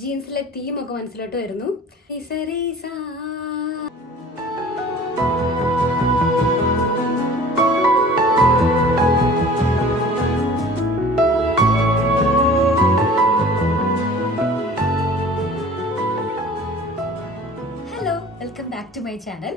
ജീൻസിലെ തീമൊക്കെ മനസ്സിലോട്ട് വരുന്നു. Hello, welcome back to my channel.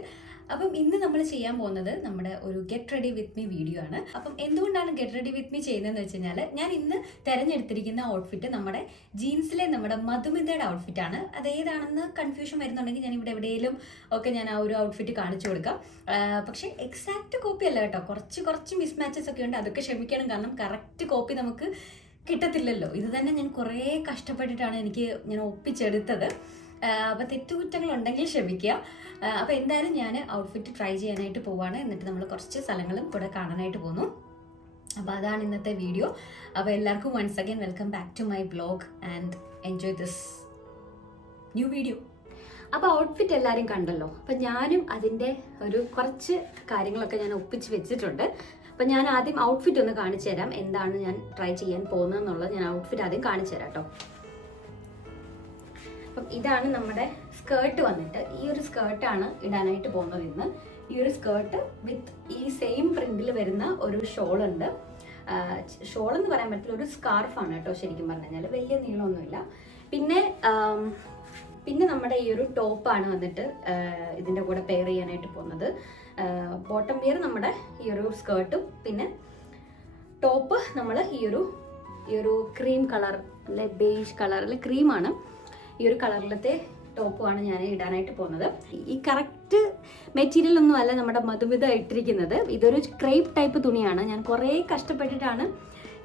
അപ്പം ഇന്ന് നമ്മൾ ചെയ്യാൻ പോകുന്നത് നമ്മുടെ ഒരു get ready with me video ആണ്. അപ്പം എന്തുകൊണ്ടാണ് ഗെറ്റ് റെഡി വിത്ത് മീ ചെയ്യുന്നതെന്ന് വെച്ച് കഴിഞ്ഞാൽ, ഞാൻ ഇന്ന് തിരഞ്ഞെടുത്തിരിക്കുന്ന ഔട്ട്ഫിറ്റ് നമ്മുടെ ജീൻസിലെ നമ്മുടെ മധുമിതയുടെ ഔട്ട്ഫിറ്റ് ആണ്. അത് ഏതാണെന്ന് കൺഫ്യൂഷൻ വരുന്നുണ്ടെങ്കിൽ ഞാൻ ഇവിടെ എവിടെയെങ്കിലും ഒക്കെ ഞാൻ ആ ഒരു ഔട്ട്ഫിറ്റ് കാണിച്ചു കൊടുക്കാം. പക്ഷേ എക്സാക്റ്റ് കോപ്പി അല്ല കേട്ടോ, കുറച്ച് മിസ്മാച്ചസ് ഒക്കെ ഉണ്ട്. അതൊക്കെ ക്ഷമിക്കണം, കാരണം കറക്റ്റ് കോപ്പി നമുക്ക് കിട്ടത്തില്ലല്ലോ. ഇത് തന്നെ ഞാൻ കുറേ കഷ്ടപ്പെട്ടിട്ടാണ് ഞാൻ ഒപ്പിച്ചെടുത്തത്. അപ്പോൾ തെറ്റുകുറ്റങ്ങൾ ഉണ്ടെങ്കിൽ ക്ഷമിക്കുക. അപ്പോൾ എന്തായാലും ഞാൻ ഔട്ട്ഫിറ്റ് ട്രൈ ചെയ്യാനായിട്ട് പോവാണ്. എന്നിട്ട് നമ്മൾ കുറച്ച് സ്ഥലങ്ങളും കൂടെ കാണാനായിട്ട് പോകുന്നു. അപ്പോൾ അതാണ് ഇന്നത്തെ വീഡിയോ. അപ്പോൾ എല്ലാവർക്കും once again welcome back to my blog and enjoy this new video. അപ്പോൾ ഔട്ട്ഫിറ്റ് എല്ലാവരും കണ്ടല്ലോ. അപ്പം ഞാനും അതിൻ്റെ ഒരു കുറച്ച് കാര്യങ്ങളൊക്കെ ഞാൻ ഒപ്പിച്ച് വെച്ചിട്ടുണ്ട്. അപ്പം ഞാൻ ആദ്യം ഔട്ട്ഫിറ്റ് ഒന്ന് കാണിച്ചു തരാം, എന്താണ് ഞാൻ ട്രൈ ചെയ്യാൻ പോകുന്നതെന്നുള്ളത്. ഞാൻ ഔട്ട്ഫിറ്റ് ആദ്യം കാണിച്ചു തരാം കേട്ടോ. അപ്പം ഇതാണ് നമ്മുടെ സ്കേർട്ട് വന്നിട്ട്. ഈ ഒരു സ്കേർട്ടാണ് ഇടാനായിട്ട് പോകുന്നത് ഇന്ന്. ഈ ഒരു സ്കേർട്ട് വിത്ത് ഈ സെയിം പ്രിന്റിൽ വരുന്ന ഒരു ഷോളുണ്ട്. ഷോൾ എന്ന് പറയാൻ പറ്റില്ല, ഒരു സ്കാർഫാണ് കേട്ടോ. ശരിക്കും പറഞ്ഞു കഴിഞ്ഞാൽ വലിയ നീളമൊന്നുമില്ല. പിന്നെ നമ്മുടെ ഈ ഒരു ടോപ്പാണ് വന്നിട്ട് ഇതിൻ്റെ കൂടെ പെയർ ചെയ്യാനായിട്ട് പോകുന്നത്. ബോട്ടം വിയർ നമ്മുടെ ഈ ഒരു സ്കേർട്ടും, പിന്നെ ടോപ്പ് നമ്മൾ ഈ ഒരു ക്രീം കളർ അല്ലെ ബേജ് കളറിൽ ക്രീമാണ്. ഈ ഒരു കളറിലത്തെ ടോപ്പുമാണ് ഞാൻ ഇടാനായിട്ട് പോകുന്നത്. ഈ കറക്റ്റ് മെറ്റീരിയൽ ഒന്നും അല്ല നമ്മുടെ മധുമിത ഇട്ടിരിക്കുന്നത്. ഇതൊരു ക്രേപ്പ് ടൈപ്പ് തുണിയാണ്. ഞാൻ കുറേ കഷ്ടപ്പെട്ടിട്ടാണ്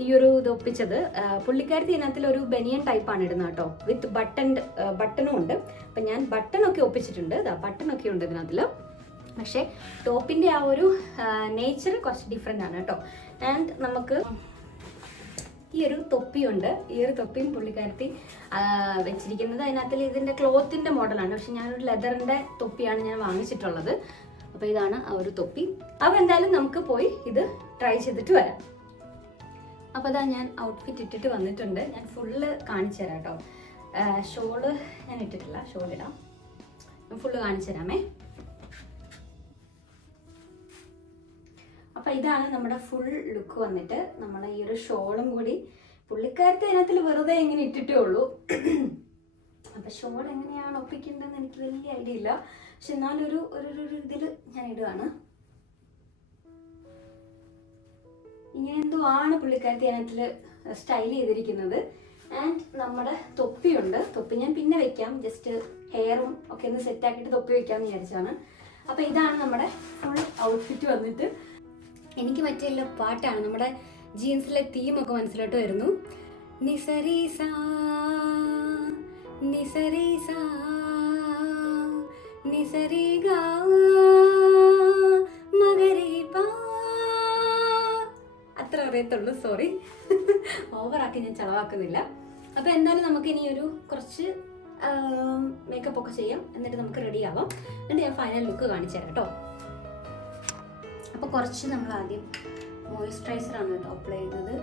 ഈ ഒരു ഇത് ഒപ്പിച്ചത്. പുള്ളിക്കാരത്തി ഇതിനകത്തിൽ ഒരു ബനിയൻ ടൈപ്പാണ് ഇടുന്നത് കേട്ടോ, വിത്ത് ബട്ടണും ഉണ്ട്. അപ്പം ഞാൻ ബട്ടണൊക്കെ ഒപ്പിച്ചിട്ടുണ്ട്, ബട്ടണൊക്കെ ഉണ്ട് ഇതിനകത്തിൽ. പക്ഷേ ടോപ്പിൻ്റെ ആ ഒരു നേച്ചർ കുറച്ച് ഡിഫറെൻ്റ് ആണ് കേട്ടോ. ആൻഡ് നമുക്ക് ഈ ഒരു തൊപ്പിയുണ്ട്. ഈ ഒരു തൊപ്പിയും പുള്ളിക്കാരത്തി വെച്ചിരിക്കുന്നത് അതിനകത്തിൽ ഇതിൻ്റെ ക്ലോത്തിൻ്റെ മോഡലാണ്. പക്ഷെ ഞാനൊരു ലെതറിൻ്റെ തൊപ്പിയാണ് ഞാൻ വാങ്ങിച്ചിട്ടുള്ളത്. അപ്പോൾ ഇതാണ് ആ ഒരു തൊപ്പി. അപ്പോൾ എന്തായാലും നമുക്ക് പോയി ഇത് ട്രൈ ചെയ്തിട്ട് വരാം. അപ്പോൾ അതാ ഞാൻ ഔട്ട്ഫിറ്റ് ഇട്ടിട്ട് വന്നിട്ടുണ്ട്. ഞാൻ ഫുള്ള് കാണിച്ചു തരാം കേട്ടോ. ഷോള് ഞാൻ ഇട്ടിട്ടില്ല, ഷോൾ ഇടാം. ഫുള്ള് കാണിച്ചു തരാമേ. അപ്പം ഇതാണ് നമ്മുടെ ഫുൾ ലുക്ക് വന്നിട്ട്. നമ്മൾ ഈ ഒരു ഷോളും കൂടി പുള്ളിക്കാരത്തെ അതിനകത്തിൽ വെറുതെ എങ്ങനെ ഇട്ടിട്ടേ ഉള്ളൂ. അപ്പം ഷോൾ എങ്ങനെയാണ് ഒപ്പിക്കേണ്ടതെന്ന് എനിക്ക് വലിയ ഐഡിയ ഇല്ല. പക്ഷെ എന്നാലൊരു ഇതിൽ ഞാൻ ഇടുകയാണ്. ഇങ്ങനെ എന്തോ ആണ് പുള്ളിക്കാരത്തെ അതിനകത്തിൽ സ്റ്റൈൽ ചെയ്തിരിക്കുന്നത്. ആൻഡ് നമ്മുടെ തൊപ്പിയുണ്ട്. തൊപ്പി ഞാൻ പിന്നെ വെക്കാം, ജസ്റ്റ് ഹെയറും ഒക്കെ ഒന്ന് സെറ്റാക്കിയിട്ട് തൊപ്പി വെക്കാമെന്ന് വിചാരിച്ചാണ്. അപ്പം ഇതാണ് നമ്മുടെ ഫുൾ ഔട്ട്ഫിറ്റ് വന്നിട്ട്. എനിക്ക് പറ്റിയുള്ള പാട്ടാണ്, നമ്മുടെ ജീൻസിലെ തീമൊക്കെ മനസ്സിലോട്ട് വരുന്നു. നിസരീസാ നിസരീസാ നിസരീഗാ മഗരീബാ, അത്ര അറിയത്തുള്ളൂ. സോറി, ഓവറാക്കി ഞാൻ ചെലവാക്കുന്നില്ല. അപ്പോൾ എന്തായാലും നമുക്ക് ഇനി കുറച്ച് മേക്കപ്പ് ഒക്കെ ചെയ്യാം, എന്നിട്ട് നമുക്ക് റെഡി ആവാം. എന്നിട്ട് ഞാൻ ഫൈനൽ ലുക്ക് കാണിച്ചു തരാം കേട്ടോ. അപ്പോൾ കുറച്ച് നമ്മൾ ആദ്യം മോയ്സ്ചറൈസറാണ് കേട്ടോ അപ്ലൈ ചെയ്തത്.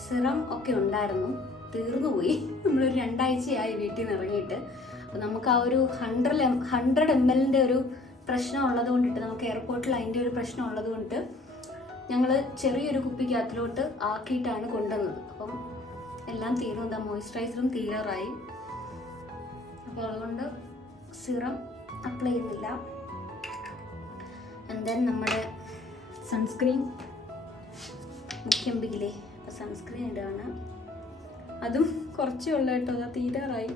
സിറം ഒക്കെ ഉണ്ടായിരുന്നു, തീർന്നുപോയി. നമ്മളൊരു 2 ആഴ്ചയായി വീട്ടിൽ നിന്ന് ഇറങ്ങിയിട്ട്. അപ്പോൾ നമുക്ക് ആ ഒരു 100 ml ഒരു പ്രശ്നം ഉള്ളത് കൊണ്ടിട്ട്, നമുക്ക് എയർപോർട്ടിൽ അതിൻ്റെ ഒരു പ്രശ്നം ഉള്ളത് കൊണ്ട് ഞങ്ങൾ ചെറിയൊരു കുപ്പിക്കകത്തിലോട്ട് ആക്കിയിട്ടാണ് കൊണ്ടുവന്നത്. അപ്പം എല്ലാം തീർന്നു. എന്താ മോയ്സ്ചറൈസറും തീരാറായി. അപ്പോൾ അതുകൊണ്ട് സിറം അപ്ലൈ ചെയ്യുന്നില്ല. ആൻഡ് ദെൻ നമ്മുടെ സൺസ്ക്രീൻ മുഖ്യമ്പിയിലെ സൺസ്ക്രീൻ ഇടുകയാണ്. അതും കുറച്ചേ ഉള്ളൂ കേട്ടോ, അത് തീരാറായി.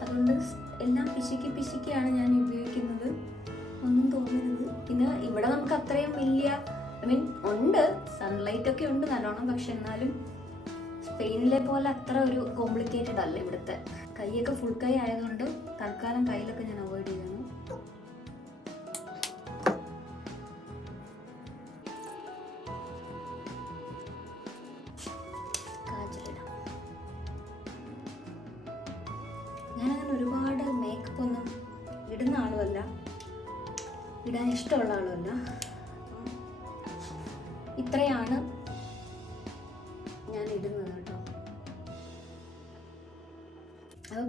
അതുകൊണ്ട് എല്ലാം പിശുക്കിയാണ് ഞാൻ ഉപയോഗിക്കുന്നത്, ഒന്നും തോന്നരുത്. പിന്നെ ഇവിടെ നമുക്ക് അത്രയും വലിയ ഉണ്ട്, സൺലൈറ്റ് ഒക്കെ ഉണ്ട് നല്ലോണം. പക്ഷെ എന്നാലും സ്പെയിനിലെ പോലെ അത്ര ഒരു കോംപ്ലിക്കേറ്റഡ് അല്ല ഇവിടുത്തെ. കൈയൊക്കെ ഫുൾ കൈ ആയതുകൊണ്ട് തൽക്കാലം കയ്യിലൊക്കെ ഞാൻ അവോയ്ഡ് ചെയ്യണം. ഞാനങ്ങനെ ഒരുപാട് മേക്കപ്പ് ഒന്നും ഇടുന്ന ആളുമല്ല, ഇടാൻ ഇഷ്ടമുള്ള ആളുമല്ല. ഇത്രയാണ് ഞാൻ ഇടുന്നത് കേട്ടോ.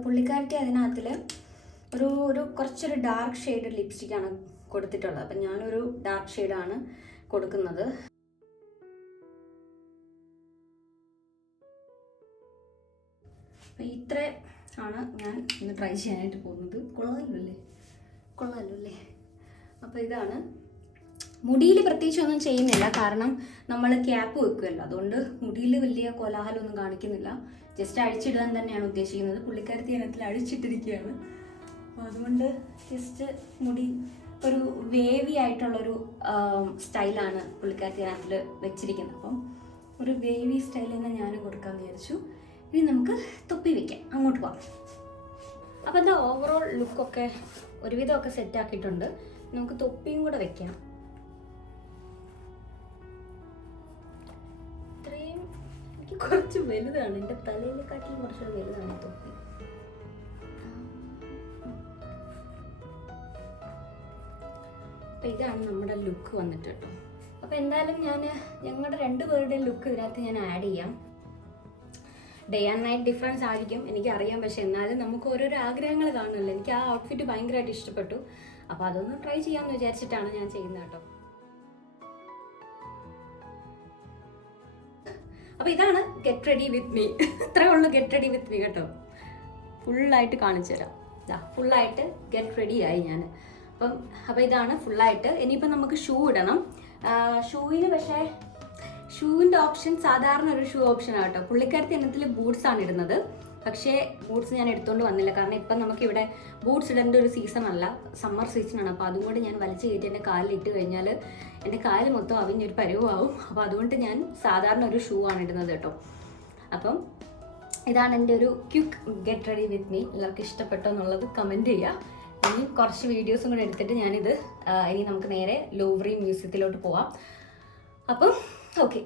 പുള്ളിക്കാരത്തി അതിനകത്തിൽ ഒരു കുറച്ചൊരു ഡാർക്ക് ഷെയ്ഡ് ലിപ്സ്റ്റിക്കാണ് കൊടുത്തിട്ടുള്ളത്. അപ്പം ഞാനൊരു ഡാർക്ക് ഷെയ്ഡാണ് കൊടുക്കുന്നത്. അപ്പം ഇത്ര ആണ് ഞാൻ ഇന്ന് ട്രൈ ചെയ്യാനായിട്ട് പോകുന്നത്. കൊള്ളാമല്ലോ അല്ലേ? അപ്പോൾ ഇതാണ്. മുടിയിൽ പ്രത്യേകിച്ച് ഒന്നും ചെയ്യുന്നില്ല, കാരണം നമ്മൾ ക്യാപ്പ് വെക്കുമല്ലോ, അതുകൊണ്ട് മുടിയിൽ വലിയ കോലാഹലമൊന്നും കാണിക്കുന്നില്ല. ജസ്റ്റ് അഴിച്ചിടാൻ തന്നെയാണ് ഉദ്ദേശിക്കുന്നത്. പുള്ളിക്കാരത്തി ഇനത്തിൽ അഴിച്ചിട്ടിരിക്കുകയാണ്. അപ്പോൾ അതുകൊണ്ട് ജസ്റ്റ് മുടി ഒരു വേവി ആയിട്ടുള്ളൊരു സ്റ്റൈലാണ് പുള്ളിക്കാരത്തി ഇനത്തിൽ വെച്ചിരിക്കുന്നത്. അപ്പം ഒരു വേവി സ്റ്റൈൽ തന്നെ ഞാൻ കൊടുക്കാമെന്ന് വിചാരിച്ചു. ഇനി നമുക്ക് തൊപ്പി വയ്ക്കാം, അങ്ങോട്ട് പോകാം. അപ്പോൾ എന്താ ഓവറോൾ ലുക്കൊക്കെ ഒരുവിധമൊക്കെ സെറ്റാക്കിയിട്ടുണ്ട്. നമുക്ക് തൊപ്പിയും കൂടെ വെക്കാം. ഇത്രയും എനിക്ക് കുറച്ച് വലുതാണ്, എൻ്റെ തലയിലെക്കാട്ടിലും കുറച്ച് വലുതാണ് തൊപ്പി. അപ്പം ഇതാണ് നമ്മുടെ ലുക്ക് വന്നിട്ട് കേട്ടോ. അപ്പോൾ എന്തായാലും ഞങ്ങളുടെ രണ്ടുപേരുടെയും ലുക്ക് ഇതിനകത്ത് ഞാൻ ആഡ് ചെയ്യാം. ഡേ ആൻഡ് നൈറ്റ് ഡിഫറൻസ് ആയിരിക്കും എനിക്കറിയാം, പക്ഷെ എന്നാലും നമുക്ക് ഓരോരോ ആഗ്രഹങ്ങൾ കാണുമല്ലോ. എനിക്ക് ആ ഔട്ട്ഫിറ്റ് ഭയങ്കരമായിട്ട് ഇഷ്ടപ്പെട്ടു. അപ്പോൾ അതൊന്ന് ട്രൈ ചെയ്യാമെന്ന് വിചാരിച്ചിട്ടാണ് ഞാൻ ചെയ്യുന്നത് കേട്ടോ. അപ്പോൾ ഇതാണ് ഗെറ്റ് റെഡി വിത്ത് മീ. ഇത്രയേ ഉള്ളൂ ഗെറ്റ് റെഡി വിത്ത് മീ കേട്ടോ. ഫുള്ളായിട്ട് കാണിച്ചു തരാം. ഫുള്ളായിട്ട് ഗെറ്റ് റെഡി ആയി ഞാൻ. അപ്പോൾ ഇതാണ് ഫുള്ളായിട്ട്. ഇനിയിപ്പോൾ നമുക്ക് ഷൂ ഇടണം. ഷൂവിന് പക്ഷേ ഷൂവിൻ്റെ ഓപ്ഷൻ സാധാരണ ഒരു ഷൂ ഓപ്ഷനാണ് കേട്ടോ. പുള്ളിക്കാരത്തി ഇനത്തിൽ ബൂട്ട്സ് ആണ് ഇടുന്നത്. പക്ഷേ ബൂട്ട്സ് ഞാൻ എടുത്തുകൊണ്ട് വന്നില്ല, കാരണം ഇപ്പം നമുക്കിവിടെ ബൂട്ട്സ് ഇടേണ്ട ഒരു സീസൺ അല്ല, സമ്മർ സീസണാണ്. അപ്പോൾ അതുകൊണ്ട് ഞാൻ വലിച്ചു കയറ്റി എൻ്റെ കാലിലിട്ട് കഴിഞ്ഞാൽ എൻ്റെ കാല് മൊത്തം അവിഞ്ഞൊരു പരുവാകും. അപ്പോൾ അതുകൊണ്ട് ഞാൻ സാധാരണ ഒരു ഷൂ ആണ് ഇടുന്നത് കേട്ടോ. അപ്പം ഇതാണ് എൻ്റെ ഒരു quick get ready with me. എല്ലാവർക്കും ഇഷ്ടപ്പെട്ടോ എന്നുള്ളത് കമൻറ്റ് ചെയ്യുക. ഇനി കുറച്ച് വീഡിയോസും കൂടെ എടുത്തിട്ട് ഞാനിത് ഇനി നമുക്ക് നേരെ ലൂവ്രി മ്യൂസിയത്തിലോട്ട് പോവാം. അപ്പം ഓക്കെ.